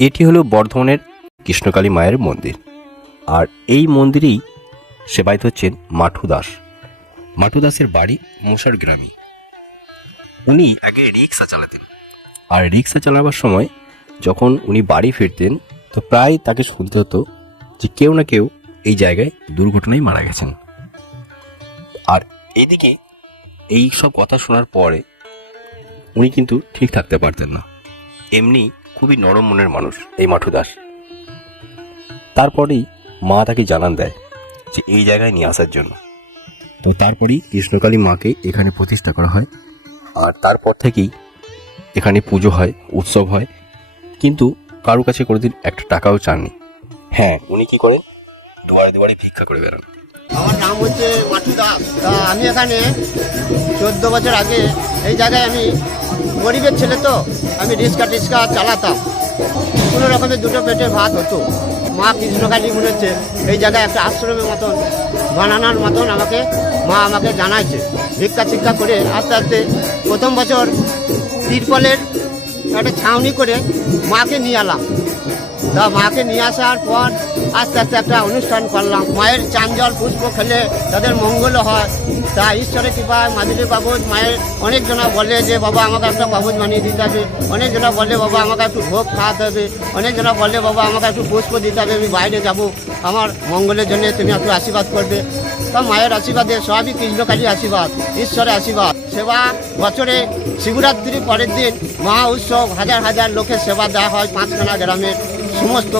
এটি হলো বর্ধমানের কৃষ্ণকালী মায়ের মন্দির। আর এই মন্দিরেই সেবায়িত হচ্ছেন মাঠু দাস। মাঠু দাসের বাড়ি মুসার গ্রামে। উনি আগে রিক্সা চালাতেন, আর রিক্সা চালাবার সময় যখন উনি বাড়ি ফিরতেন তো প্রায় তাকে শুনতে হতো যে কেউ না কেউ এই জায়গায় দুর্ঘটনায় মারা গেছেন। আর এইদিকে এই সব কথা শোনার পরে উনি কিন্তু ঠিক থাকতে পারতেন না। এমনি খুবই নরম মনের মানুষ এই মাঠু দাস। তারপরেই মা তাকে জানান দেয় যে এই জায়গায় নিয়ে আসার জন্য। তো তারপরেই কৃষ্ণকালী মাকে এখানে প্রতিষ্ঠা করা হয়, আর তারপর থেকেই এখানে পুজো হয়, উৎসব হয়। কিন্তু কারো কাছে কোনোদিন একটা টাকাও চাননি। হ্যাঁ, উনি কি করেন, দুয়ারে দুয়ারে ভিক্ষা করে বেড়ান। আমার নাম হচ্ছে মাঠু দাস। তা আমি এখানে 14 বছর আগে এই জায়গায়, আমি গরিবের ছেলে তো, আমি রিক্সা চালাতাম। কোনো রকমের দুটো পেটের ভাত হতো। মা কৃষ্ণকালী মনে হচ্ছে এই জায়গায় একটা আশ্রমের মতন বানানোর মতন আমাকে জানাইছে। ভিক্ষা করে আস্তে আস্তে প্রথম বছর তিরপলের একটা ছাউনি করে মাকে নিয়ে এলাম। তা মাকে নিয়ে আসার পর আস্তে আস্তে একটা অনুষ্ঠান করলাম। মায়ের চান জল পুষ্প খেলে তাদের মঙ্গল হয়। তা ঈশ্বরের কৃপায় মাদুলি কাগজ মায়ের অনেকজনা বলে যে বাবা আমাকে একটা কাগজ বানিয়ে দিতে হবে, অনেকজনা বলে বাবা আমাকে একটু ভোগ খাওয়াতে হবে, অনেকজনা বলে বাবা আমাকে একটু পুষ্প দিতে হবে, আমি বাইরে যাব, আমার মঙ্গলের জন্য তুমি একটু আশীর্বাদ করবে। তা মায়ের আশীর্বাদে সবই কৃষ্ণকালীর আশীর্বাদ, ঈশ্বরের আশীর্বাদ। সেবা বছরে শিবরাত্রির পরের দিন মহা উৎসব, হাজার হাজার লোকের সেবা দেওয়া হয়। 5খানা গ্রামের সমস্ত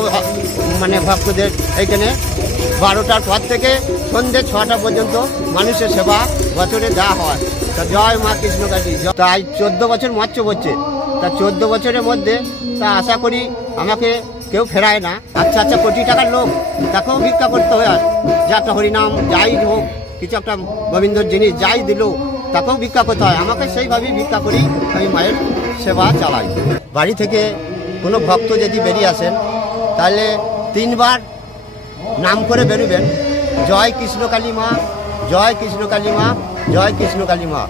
ভক্তদের এইখানে 12টার পর থেকে সন্ধ্যে 6টা পর্যন্ত মানুষের সেবা বছরে দেওয়া হয়। তা জয় মা কৃষ্ণকালী। তাই 14 বছর মৎস্য হচ্ছে। তা 14 বছরের মধ্যে তা আশা করি আমাকে কেউ ফেরায় না। আচ্ছা কোটি টাকার লোক, তাকেও ভিক্ষা করতে হয়। যে একটা হরিনাম যাই হোক, কিছু একটা গোবিন্দর জিনিস যাই দিল তাকেও ভিক্ষা করতে হয়। আমাকে সেইভাবেই ভিক্ষা করি আমি মায়ের সেবা চালাই। বাড়ি থেকে কোনো ভক্ত যদি বেরিয়ে আসেন তাহলে 3 বার নাম করে বেরোবেন, জয় কৃষ্ণকালী মা, জয় কৃষ্ণকালী মা, জয় কৃষ্ণকালী মা।